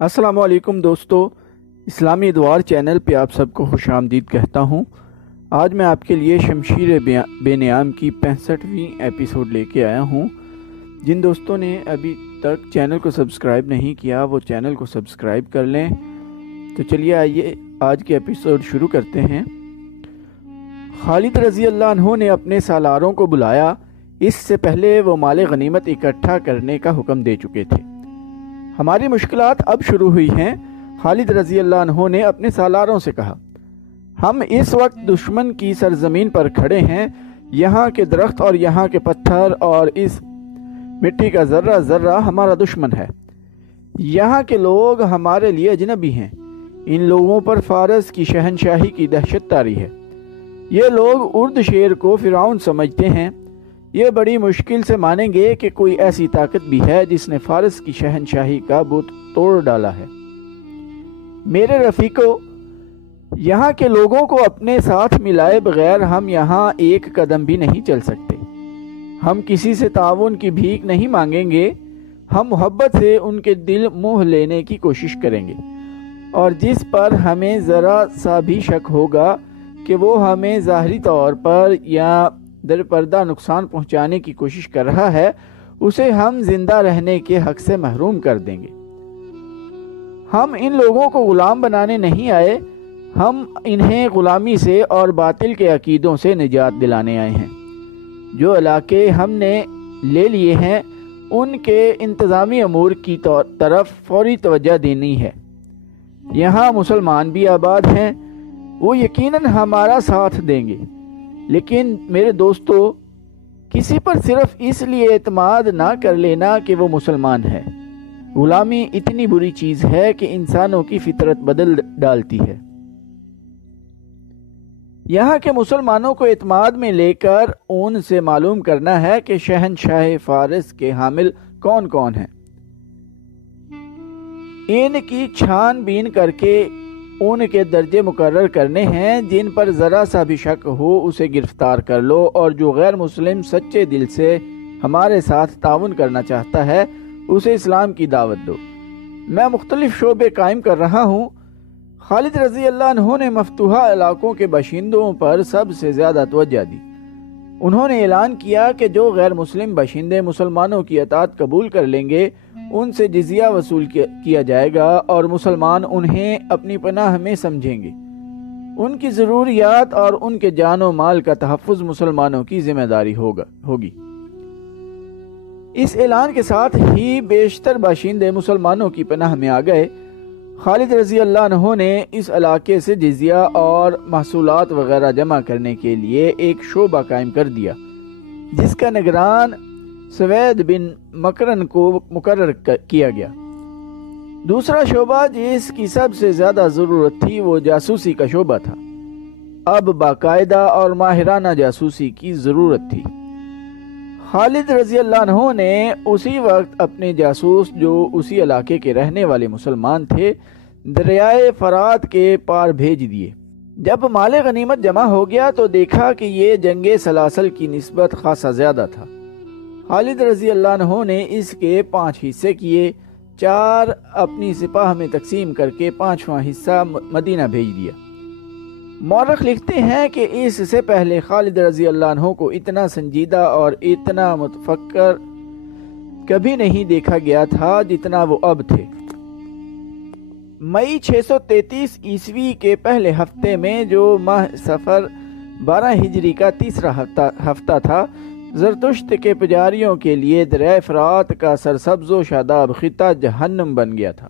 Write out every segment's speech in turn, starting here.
السلام علیکم دوستو، اسلامی ادوار چینل پہ آپ سب کو خوش آمدید کہتا ہوں۔ آج میں آپ کے لیے شمشیر بے نیام کی 65ویں ایپیسوڈ لے کے آیا ہوں۔ جن دوستوں نے ابھی تک چینل کو سبسکرائب نہیں کیا وہ چینل کو سبسکرائب کر لیں۔ تو چلیے آئیے آج کے ایپیسوڈ شروع کرتے ہیں۔ خالد رضی اللہ عنہ نے اپنے سالاروں کو بلایا۔ اس سے پہلے وہ مال غنیمت اکٹھا کرنے کا حکم دے چکے تھے۔ ہماری مشکلات اب شروع ہوئی ہیں، خالد رضی اللہ عنہ نے اپنے سالاروں سے کہا۔ ہم اس وقت دشمن کی سرزمین پر کھڑے ہیں۔ یہاں کے درخت اور یہاں کے پتھر اور اس مٹی کا ذرہ ذرہ ہمارا دشمن ہے۔ یہاں کے لوگ ہمارے لیے اجنبی ہیں۔ ان لوگوں پر فارس کی شہنشاہی کی دہشت طاری ہے۔ یہ لوگ ارد شیر کو فرعون سمجھتے ہیں۔ یہ بڑی مشکل سے مانیں گے کہ کوئی ایسی طاقت بھی ہے جس نے فارس کی شہنشاہی کا بت توڑ ڈالا ہے۔ میرے رفیقو، یہاں کے لوگوں کو اپنے ساتھ ملائے بغیر ہم یہاں ایک قدم بھی نہیں چل سکتے۔ ہم کسی سے تعاون کی بھیک نہیں مانگیں گے۔ ہم محبت سے ان کے دل موہ لینے کی کوشش کریں گے، اور جس پر ہمیں ذرا سا بھی شک ہوگا کہ وہ ہمیں ظاہری طور پر یا در پردہ نقصان پہنچانے کی کوشش کر رہا ہے، اسے ہم زندہ رہنے کے حق سے محروم کر دیں گے۔ ہم ان لوگوں کو غلام بنانے نہیں آئے، ہم انہیں غلامی سے اور باطل کے عقیدوں سے نجات دلانے آئے ہیں۔ جو علاقے ہم نے لے لیے ہیں ان کے انتظامی امور کی طرف فوری توجہ دینی ہے۔ یہاں مسلمان بھی آباد ہیں، وہ یقیناً ہمارا ساتھ دیں گے۔ لیکن میرے دوستو، کسی پر صرف اس لیے اعتماد نہ کر لینا کہ وہ مسلمان ہے۔ غلامی اتنی بری چیز ہے کہ انسانوں کی فطرت بدل ڈالتی ہے۔ یہاں کے مسلمانوں کو اعتماد میں لے کر ان سے معلوم کرنا ہے کہ شہنشاہ فارس کے حامل کون کون ہیں۔ ان کی چھان بین کر کے ان کے درجے مقرر کرنے ہیں۔ جن پر ذرا سا بھی شک ہو اسے گرفتار کر لو، اور جو غیر مسلم سچے دل سے ہمارے ساتھ تعاون کرنا چاہتا ہے اسے اسلام کی دعوت دو۔ میں مختلف شعبے قائم کر رہا ہوں۔ خالد رضی اللہ عنہ نے مفتوحہ علاقوں کے باشندوں پر سب سے زیادہ توجہ دی۔ انہوں نے اعلان کیا کہ جو غیر مسلم باشندے مسلمانوں کی اطاعت قبول کر لیں گے ان سے جزیہ وصول کیا جائے گا، اور مسلمان انہیں اپنی پناہ میں سمجھیں گے۔ ان کی ضروریات اور ان کے جان و مال کا تحفظ مسلمانوں کی ذمہ داری ہوگی۔ اس اعلان کے ساتھ ہی بیشتر باشندے مسلمانوں کی پناہ میں آ گئے۔ خالد رضی اللہ عنہ نے اس علاقے سے جزیہ اور محصولات وغیرہ جمع کرنے کے لیے ایک شعبہ قائم کر دیا، جس کا نگران سوید بن مکرن کو مقرر کیا گیا۔ دوسرا شعبہ جس کی سب سے زیادہ ضرورت تھی وہ جاسوسی کا شعبہ تھا۔ اب باقاعدہ اور ماہرانہ جاسوسی کی ضرورت تھی۔ خالد رضی اللہ عنہ نے اسی وقت اپنے جاسوس، جو اسی علاقے کے رہنے والے مسلمان تھے، دریائے فرات کے پار بھیج دیے۔ جب مال غنیمت جمع ہو گیا تو دیکھا کہ یہ جنگ سلاسل کی نسبت خاصا زیادہ تھا۔ خالد رضی اللہ عنہ نے اس کے 5 حصے کیے، 4 اپنی سپاہ میں تقسیم کر کے 5واں حصہ مدینہ بھیج دیا۔ مورخ لکھتے ہیں کہ اس سے پہلے خالد رضی اللہ عنہ کو اتنا سنجیدہ اور اتنا متفکر کبھی نہیں دیکھا گیا تھا جتنا وہ اب تھے۔ مئی 633 عیسوی کے پہلے ہفتے میں، جو ماہ سفر 12 ہجری کا تیسرا ہفتہ تھا، زرتشت کے پجاریوں کے لیے دریائے فرات کا سرسبز و شاداب خطہ جہنم بن گیا تھا۔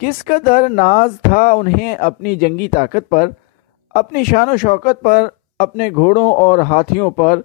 کس قدر ناز تھا انہیں اپنی جنگی طاقت پر، اپنی شان و شوکت پر، اپنے گھوڑوں اور ہاتھیوں پر۔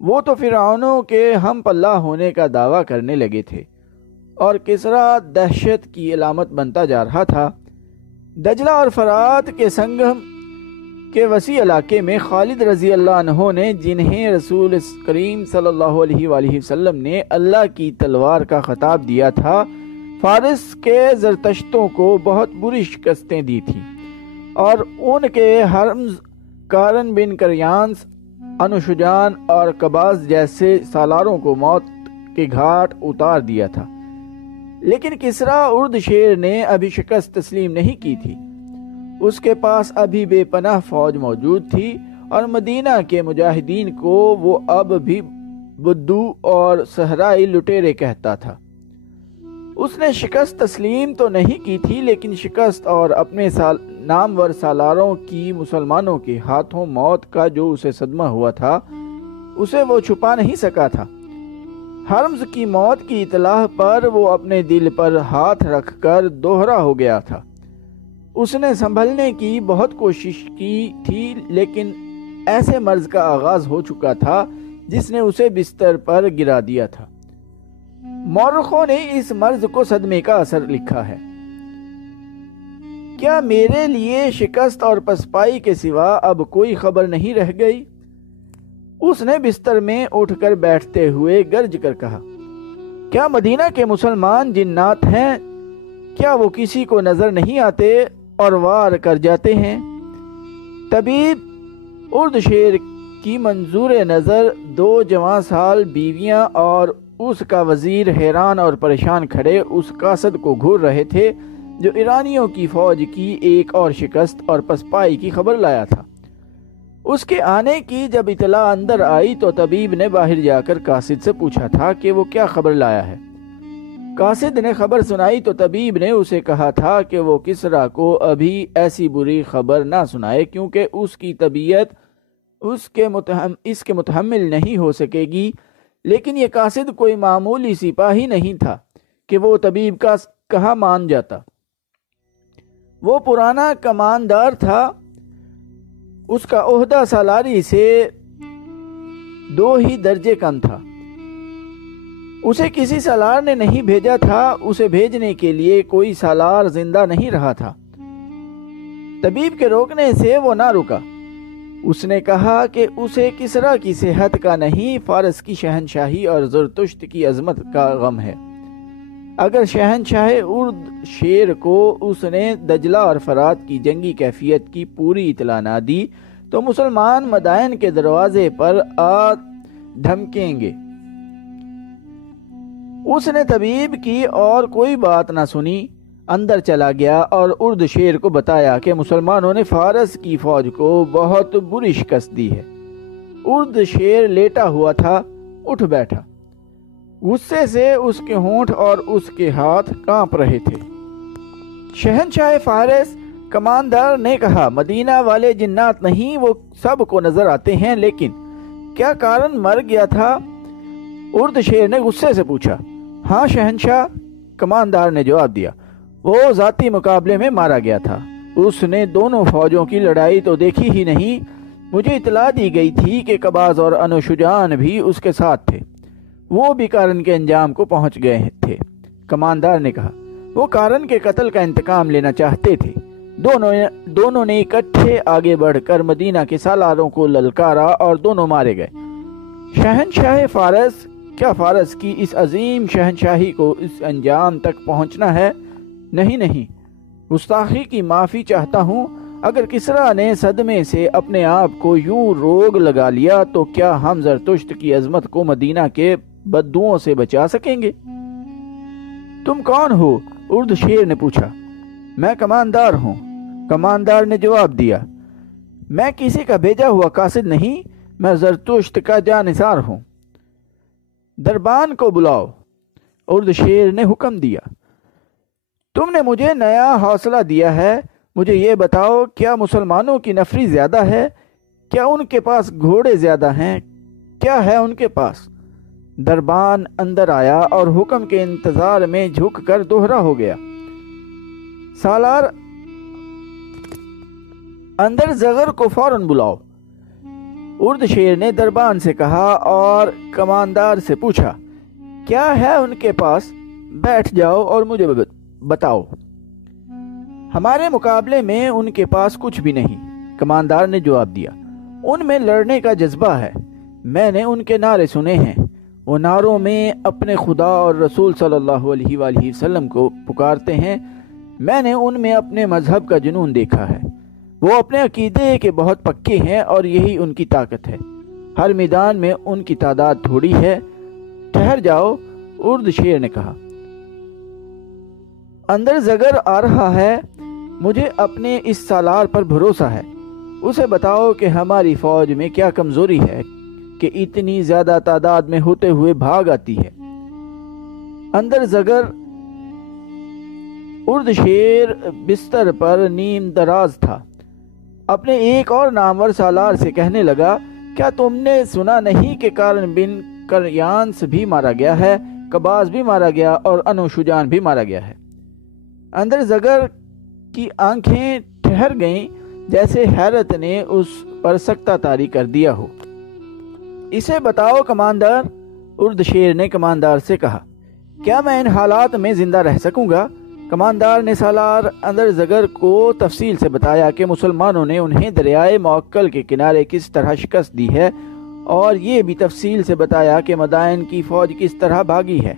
وہ تو فرعونوں کے ہم پلہ ہونے کا دعویٰ کرنے لگے تھے، اور کسرا دہشت کی علامت بنتا جا رہا تھا۔ دجلہ اور فرات کے سنگم کے وسیع علاقے میں خالد رضی اللہ عنہ نے، جنہیں رسول کریم صلی اللہ علیہ وآلہ وسلم نے اللہ کی تلوار کا خطاب دیا تھا، فارس کے زرتشتوں کو بہت بری شکستیں دی تھیں، اور ان کے ہرمز کارن بن کریانس، انوشجان اور قباز جیسے سالاروں کو موت کے گھاٹ اتار دیا تھا۔ لیکن کسریٰ اردشیر نے ابھی شکست تسلیم نہیں کی تھی۔ اس کے پاس ابھی بے پناہ فوج موجود تھی اور مدینہ کے مجاہدین کو وہ اب بھی بدو اور صحرائی لٹیرے کہتا تھا۔ اس نے شکست تسلیم تو نہیں کی تھی، لیکن شکست اور اپنے نامور سالاروں کی مسلمانوں کے ہاتھوں موت کا جو اسے صدمہ ہوا تھا اسے وہ چھپا نہیں سکا تھا۔ حرمز کی موت کی اطلاع پر وہ اپنے دل پر ہاتھ رکھ کر دوہرا ہو گیا تھا۔ اس نے سنبھلنے کی بہت کوشش کی تھی، لیکن ایسے مرض کا آغاز ہو چکا تھا جس نے اسے بستر پر گرا دیا تھا۔ مورخوں نے اس مرض کو صدمے کا اثر لکھا ہے۔ کیا میرے لیے شکست اور پسپائی کے سوا اب کوئی خبر نہیں رہ گئی؟ اس نے بستر میں اٹھ کر بیٹھتے ہوئے گرج کر کہا، کیا مدینہ کے مسلمان جنات ہیں؟ کیا وہ کسی کو نظر نہیں آتے اور وار کر جاتے ہیں؟ طبیب اردشیر کی منظور نظر 2 جوان سال بیویاں اور اس کا وزیر حیران اور پریشان کھڑے اس قاصد کو گھور رہے تھے جو ایرانیوں کی فوج کی ایک اور شکست اور پسپائی کی خبر لایا تھا۔ اس کے آنے کی جب اطلاع اندر آئی تو طبیب نے باہر جا کر قاصد سے پوچھا تھا کہ وہ کیا خبر لایا ہے۔ قاصد نے خبر سنائی تو طبیب نے اسے کہا تھا کہ وہ کسریٰ کو ابھی ایسی بری خبر نہ سنائے، کیونکہ اس کی طبیعت اس کے متحمل نہیں ہو سکے گی۔ لیکن یہ قاصد کوئی معمولی سپاہی نہیں تھا کہ وہ طبیب کا کہا مان جاتا۔ وہ پرانا کماندار تھا۔ اس کا عہدہ سالاری سے 2 ہی درجے کم تھا۔ اسے کسی سالار نے نہیں بھیجا تھا، اسے بھیجنے کے لیے کوئی سالار زندہ نہیں رہا تھا۔ طبیب کے روکنے سے وہ نہ رکا۔ اس نے کہا کہ اسے کسریٰ کی صحت کا نہیں، فارس کی شہنشاہی اور زرتشت کی عظمت کا غم ہے۔ اگر شہنشاہ اردشیر کو اس نے دجلہ اور فرات کی جنگی کیفیت کی پوری اطلاع نہ دی تو مسلمان مدائن کے دروازے پر آ دھمکیں گے۔ اس نے طبیب کی اور کوئی بات نہ سنی، اندر چلا گیا اور اردشیر کو بتایا کہ مسلمانوں نے فارس کی فوج کو بہت بری شکست دی ہے۔ اردشیر لیٹا ہوا تھا، اٹھ بیٹھا۔ غصے سے اس کے ہونٹ اور اس کے ہاتھ کانپ رہے تھے۔ شہنشاہ فارس کماندار نے کہا، مدینہ والے جنات نہیں، وہ سب کو نظر آتے ہیں، لیکن کیا کارن مر گیا تھا؟ اردشیر نے غصے سے پوچھا۔ ہاں شہنشاہ، کماندار نے جواب دیا، وہ ذاتی مقابلے میں مارا گیا تھا۔ اس نے دونوں فوجوں کی لڑائی تو دیکھی ہی نہیں، مجھے اطلاع دی گئی تھی کہ قباز اور انوشجان بھی اس کے ساتھ تھے، وہ بھی کارن کے انجام کو پہنچ گئے تھے۔ کماندار نے کہا، وہ کارن کے قتل کا انتقام لینا چاہتے تھے۔ دونوں نے اکٹھے آگے بڑھ کر مدینہ کے سالاروں کو للکارا اور دونوں مارے گئے۔ شہنشاہ فارس، کیا فارس کی اس عظیم شہنشاہی کو اس انجام تک پہنچنا ہے؟ نہیں، گستاخی کی معافی چاہتا ہوں۔ اگر کسریٰ نے صدمے سے اپنے آپ کو یوں روگ لگا لیا تو کیا ہم زرتشت کی عظمت کو مدینہ کے بددوؤں سے بچا سکیں گے؟ تم کون ہو؟ اردشیر نے پوچھا۔ میں کماندار ہوں، کماندار نے جواب دیا۔ میں کسی کا بھیجا ہوا قاصد نہیں، میں زرتشت کا جانثار ہوں۔ دربان کو بلاؤ، اردشیر نے حکم دیا۔ تم نے مجھے نیا حوصلہ دیا ہے۔ مجھے یہ بتاؤ، کیا مسلمانوں کی نفری زیادہ ہے؟ کیا ان کے پاس گھوڑے زیادہ ہیں؟ کیا ہے ان کے پاس؟ دربان اندر آیا اور حکم کے انتظار میں جھک کر دوہرا ہو گیا۔ سالار اندر زغر کو فوراً بلاؤ، اردشیر نے دربان سے کہا اور کماندار سے پوچھا، کیا ہے ان کے پاس؟ بیٹھ جاؤ اور مجھے بتاؤ۔ ہمارے مقابلے میں ان کے پاس کچھ بھی نہیں، کماندار نے جواب دیا۔ ان میں لڑنے کا جذبہ ہے، میں نے ان کے نعرے سنے ہیں، وہ نعروں میں اپنے خدا اور رسول صلی اللہ علیہ وآلہ وسلم کو پکارتے ہیں۔ میں نے ان میں اپنے مذہب کا جنون دیکھا ہے، وہ اپنے عقیدے کے بہت پکے ہیں اور یہی ان کی طاقت ہے۔ ہر میدان میں ان کی تعداد تھوڑی ہے۔ ٹھہر جاؤ، اردشیر نے کہا۔ اندر زگر آ رہا ہے، مجھے اپنے اس سالار پر بھروسہ ہے، اسے بتاؤ کہ ہماری فوج میں کیا کمزوری ہے کہ اتنی زیادہ تعداد میں ہوتے ہوئے بھاگ آتی ہے۔ اندر زگر اردشیر بستر پر نیم دراز تھا، اپنے ایک اور نامور سالار سے کہنے لگا، کیا تم نے سنا نہیں کہ کارن بن کریانس بھی مارا گیا ہے، کباز بھی مارا گیا اور انوشجان بھی مارا گیا ہے۔ اندر زگر کی آنکھیں ٹھہر گئیں، جیسے حیرت نے اس پر سکتہ طاری کر دیا ہو۔ اسے بتاؤ کماندار، اردشیر نے کماندار سے کہا، کیا میں ان حالات میں زندہ رہ سکوں گا؟ کماندار نے سالار اندر زگر کو تفصیل سے بتایا کہ مسلمانوں نے انہیں دریائے موکل کے کنارے کس طرح شکست دی ہے، اور یہ بھی تفصیل سے بتایا کہ مدائن کی فوج کس طرح بھاگی ہے۔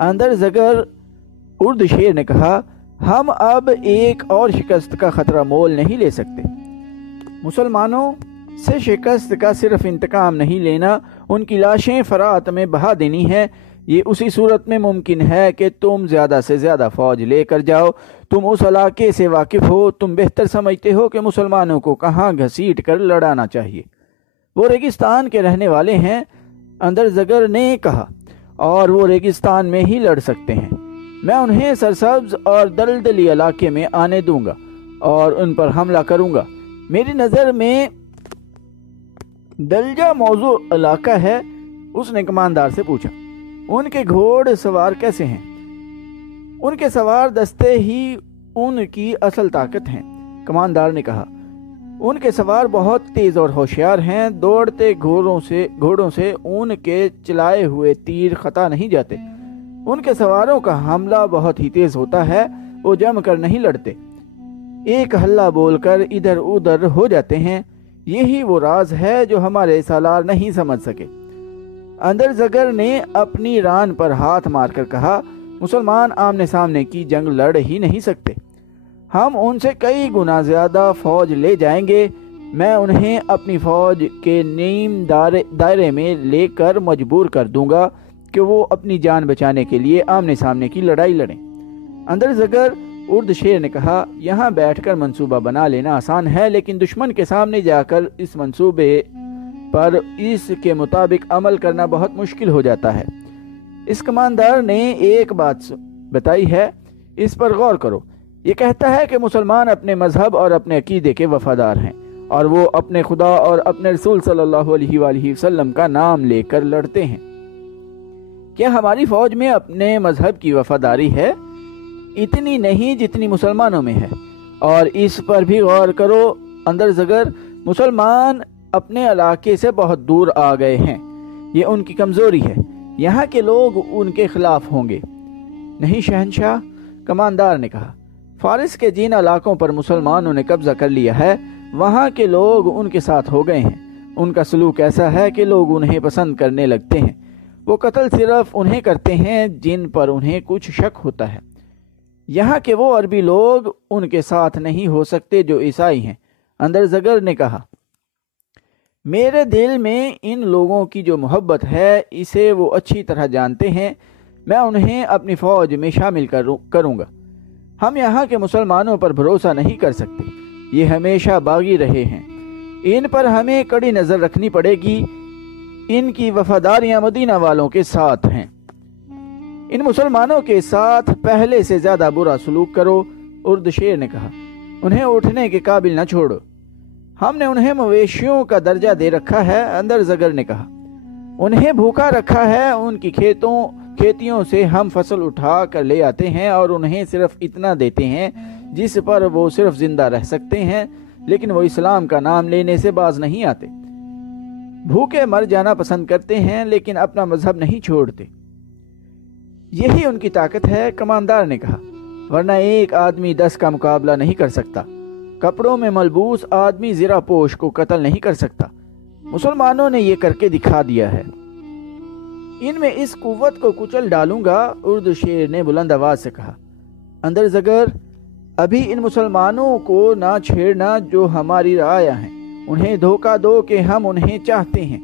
اندر زگر اردشیر نے کہا، ہم اب ایک اور شکست کا خطرہ مول نہیں لے سکتے۔ مسلمانوں سے شکست کا صرف انتقام نہیں لینا، ان کی لاشیں فرات میں بہا دینی ہے۔ یہ اسی صورت میں ممکن ہے کہ تم زیادہ سے زیادہ فوج لے کر جاؤ۔ تم اس علاقے سے واقف ہو، تم بہتر سمجھتے ہو کہ مسلمانوں کو کہاں گھسیٹ کر لڑانا چاہیے۔ وہ ریگستان کے رہنے والے ہیں، اندر زگر نے کہا، اور وہ ریگستان میں ہی لڑ سکتے ہیں۔ میں انہیں سرسبز اور دلدلی علاقے میں آنے دوں گا اور ان پر حملہ کروں گا۔ میری نظر میں دلجا موضوع علاقہ ہے۔ اس نے کماندار سے پوچھا، ان کے گھوڑ سوار کیسے ہیں؟ ان کے سوار دستے ہی ان کی اصل طاقت ہیں، کماندار نے کہا۔ ان کے سوار بہت تیز اور ہوشیار ہیں، دوڑتے گھوڑوں سے ان کے چلائے ہوئے تیر خطا نہیں جاتے۔ ان کے سواروں کا حملہ بہت ہی تیز ہوتا ہے، وہ جم کر نہیں لڑتے، ایک ہلہ بول کر ادھر ادھر ہو جاتے ہیں۔ یہی وہ راز ہے جو ہمارے سالار نہیں سمجھ سکے۔ اندر زگر نے اپنی ران پر ہاتھ مار کر کہا، مسلمان آمنے سامنے کی جنگ لڑ ہی نہیں سکتے، ہم ان سے کئی گنا زیادہ فوج لے جائیں گے۔ میں انہیں اپنی فوج کے نیم دائرے میں لے کر مجبور کر دوں گا کہ وہ اپنی جان بچانے کے لیے آمنے سامنے کی لڑائی لڑیں۔ اندر زگر اردشیر نے کہا، یہاں بیٹھ کر منصوبہ بنا لینا آسان ہے، لیکن دشمن کے سامنے جا کر اس منصوبے پر اس کے مطابق عمل کرنا بہت مشکل ہو جاتا ہے۔ اس کماندار نے ایک بات بتائی ہے، اس پر غور کرو۔ یہ کہتا ہے کہ مسلمان اپنے مذہب اور اپنے عقیدے کے وفادار ہیں، اور وہ اپنے خدا اور اپنے رسول صلی اللہ علیہ وآلہ وسلم کا نام لے کر لڑتے ہیں۔ کیا ہماری فوج میں اپنے مذہب کی وفاداری ہے؟ اتنی نہیں جتنی مسلمانوں میں ہے۔ اور اس پر بھی غور کرو اندر زگر، مسلمان اپنے علاقے سے بہت دور آ گئے ہیں، یہ ان کی کمزوری ہے۔ یہاں کے لوگ ان کے خلاف ہوں گے۔ نہیں شہنشاہ، کماندار نے کہا، فارس کے جن علاقوں پر مسلمانوں نے قبضہ کر لیا ہے، وہاں کے لوگ ان کے ساتھ ہو گئے ہیں۔ ان کا سلوک ایسا ہے کہ لوگ انہیں پسند کرنے لگتے ہیں۔ وہ قتل صرف انہیں کرتے ہیں جن پر انہیں کچھ شک ہوتا ہے۔ یہاں کے وہ عربی لوگ ان کے ساتھ نہیں ہو سکتے جو عیسائی ہیں۔ اندر زگر نے کہا، میرے دل میں ان لوگوں کی جو محبت ہے اسے وہ اچھی طرح جانتے ہیں۔ میں انہیں اپنی فوج میں شامل کروں گا۔ ہم یہاں کے مسلمانوں پر بھروسہ نہیں کر سکتے، یہ ہمیشہ باغی رہے ہیں، ان پر ہمیں کڑی نظر رکھنی پڑے گی۔ ان کی وفاداریاں مدینہ والوں کے ساتھ ہیں۔ ان مسلمانوں کے ساتھ پہلے سے زیادہ برا سلوک کرو، اردشیر نے کہا، انہیں اٹھنے کے قابل نہ چھوڑو۔ ہم نے انہیں مویشیوں کا درجہ دے رکھا ہے، اندر زگر نے کہا، انہیں بھوکا رکھا ہے۔ ان کی کھیتیوں سے ہم فصل اٹھا کر لے آتے ہیں اور انہیں صرف اتنا دیتے ہیں جس پر وہ صرف زندہ رہ سکتے ہیں، لیکن وہ اسلام کا نام لینے سے باز نہیں آتے۔ بھوکے مر جانا پسند کرتے ہیں لیکن اپنا مذہب نہیں چھوڑتے۔ یہی ان کی طاقت ہے، کماندار نے کہا، ورنہ ایک آدمی 10 کا مقابلہ نہیں کر سکتا۔ کپڑوں میں ملبوس آدمی زرہ پوش کو قتل نہیں کر سکتا۔ مسلمانوں نے یہ کر کے دکھا دیا ہے۔ ان میں اس قوت کو کچل ڈالوں گا، اردشیر نے بلند آواز سے کہا۔ اندر زگر، ابھی ان مسلمانوں کو نہ چھیڑنا جو ہماری رعایا ہیں، انہیں دھوکہ دو کہ ہم انہیں چاہتے ہیں۔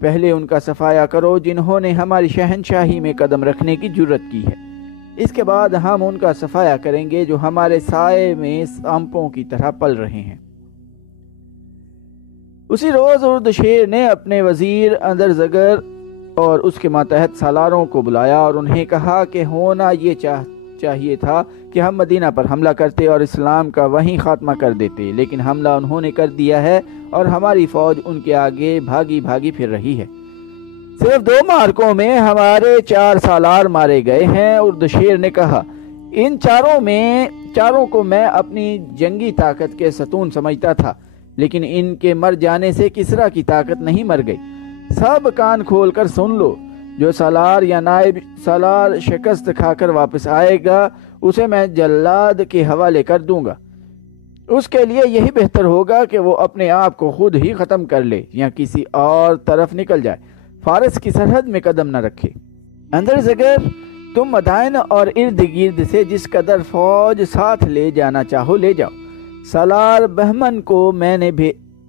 پہلے ان کا صفایا کرو جنہوں نے ہماری شہنشاہی میں قدم رکھنے کی جرت کی ہے۔ اس کے بعد ہم ان کا صفایا کریں گے جو ہمارے سائے میں سانپوں کی طرح پل رہے ہیں۔ اسی روز اردشیر نے اپنے وزیر اندر زگر اور اس کے ماتحت سالاروں کو بلایا اور انہیں کہا کہ ہونا یہ چاہیے تھا کہ ہم مدینہ پر حملہ کرتے اور اسلام کا وہیں خاتمہ کر دیتے، لیکن حملہ انہوں نے کر دیا ہے اور ہماری فوج ان کے آگے بھاگی بھاگی پھر رہی ہے۔ صرف 2 معرکوں میں ہمارے 4 سالار مارے گئے ہیں۔ اردشیر نے کہا، ان چاروں کو میں اپنی جنگی طاقت کے ستون سمجھتا تھا، لیکن ان کے مر جانے سے کسریٰ کی طاقت نہیں مر گئی۔ سب کان کھول کر سن لو، جو سالار یا نائب سالار شکست کھا کر واپس آئے گا اسے میں جلاد کے حوالے کر دوں گا۔ اس کے لیے یہی بہتر ہوگا کہ وہ اپنے آپ کو خود ہی ختم کر لے یا کسی اور طرف نکل جائے، فارس کی سرحد میں قدم نہ رکھے۔ اندر زگر، تم مدائن اور ارد گرد سے جس قدر فوج ساتھ لے جانا چاہو لے جاؤ۔ سالار بہمن کو میں نے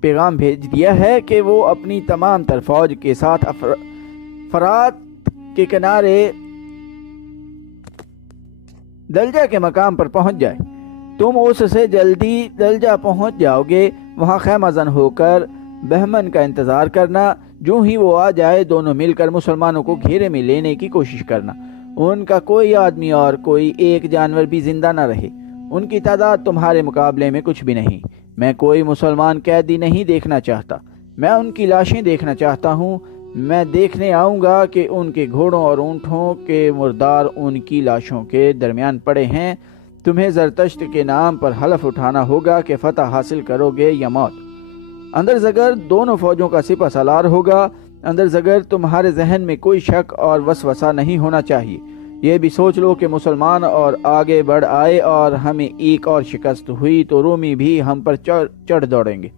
پیغام بھیج دیا ہے کہ وہ اپنی تمام تر فوج کے ساتھ فرات کے کنارے دلجہ کے مقام پر پہنچ جائے۔ تم اس سے جلدی دلجہ پہنچ جاؤ گے، وہاں خیمہ زن ہو کر بہمن کا انتظار کرنا۔ جو ہی وہ آ جائے دونوں مل کر مسلمانوں کو گھیرے میں لینے کی کوشش کرنا۔ ان کا کوئی آدمی اور کوئی ایک جانور بھی زندہ نہ رہے۔ ان کی تعداد تمہارے مقابلے میں کچھ بھی نہیں۔ میں کوئی مسلمان قیدی نہیں دیکھنا چاہتا، میں ان کی لاشیں دیکھنا چاہتا ہوں۔ میں دیکھنے آؤں گا کہ ان کے گھوڑوں اور اونٹوں کے مردار ان کی لاشوں کے درمیان پڑے ہیں۔ تمہیں زرتشت کے نام پر حلف اٹھانا ہوگا کہ فتح حاصل کرو گے یا موت۔ اندر زگر دونوں فوجوں کا سپہ سالار ہوگا۔ اندر زگر، تمہارے ذہن میں کوئی شک اور وسوسہ نہیں ہونا چاہیے۔ یہ بھی سوچ لو کہ مسلمان اور آگے بڑھ آئے اور ہمیں ایک اور شکست ہوئی تو رومی بھی ہم پر چڑھ دوڑیں گے۔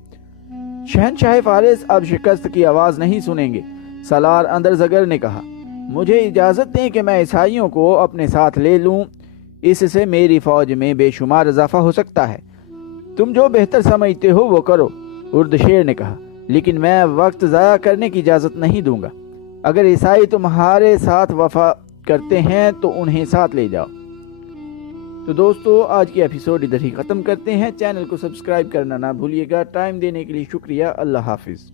شہنشاہ فارس اب شکست کی آواز نہیں سنیں گے۔ سالار اندر زگر نے کہا، مجھے اجازت دیں کہ میں عیسائیوں کو اپنے ساتھ لے لوں، اس سے میری فوج میں بے شمار اضافہ ہو سکتا ہے۔ تم جو بہتر سمجھتے ہو وہ کرو، اردشیر نے کہا، لیکن میں وقت ضائع کرنے کی اجازت نہیں دوں گا۔ اگر عیسائی تمہارے ساتھ وفا کرتے ہیں تو انہیں ساتھ لے جاؤ۔ تو دوستو، آج کی ایپیسوڈ ادھر ہی ختم کرتے ہیں۔ چینل کو سبسکرائب کرنا نہ بھولیے گا۔ ٹائم دینے کے لیے شکریہ۔ اللہ حافظ۔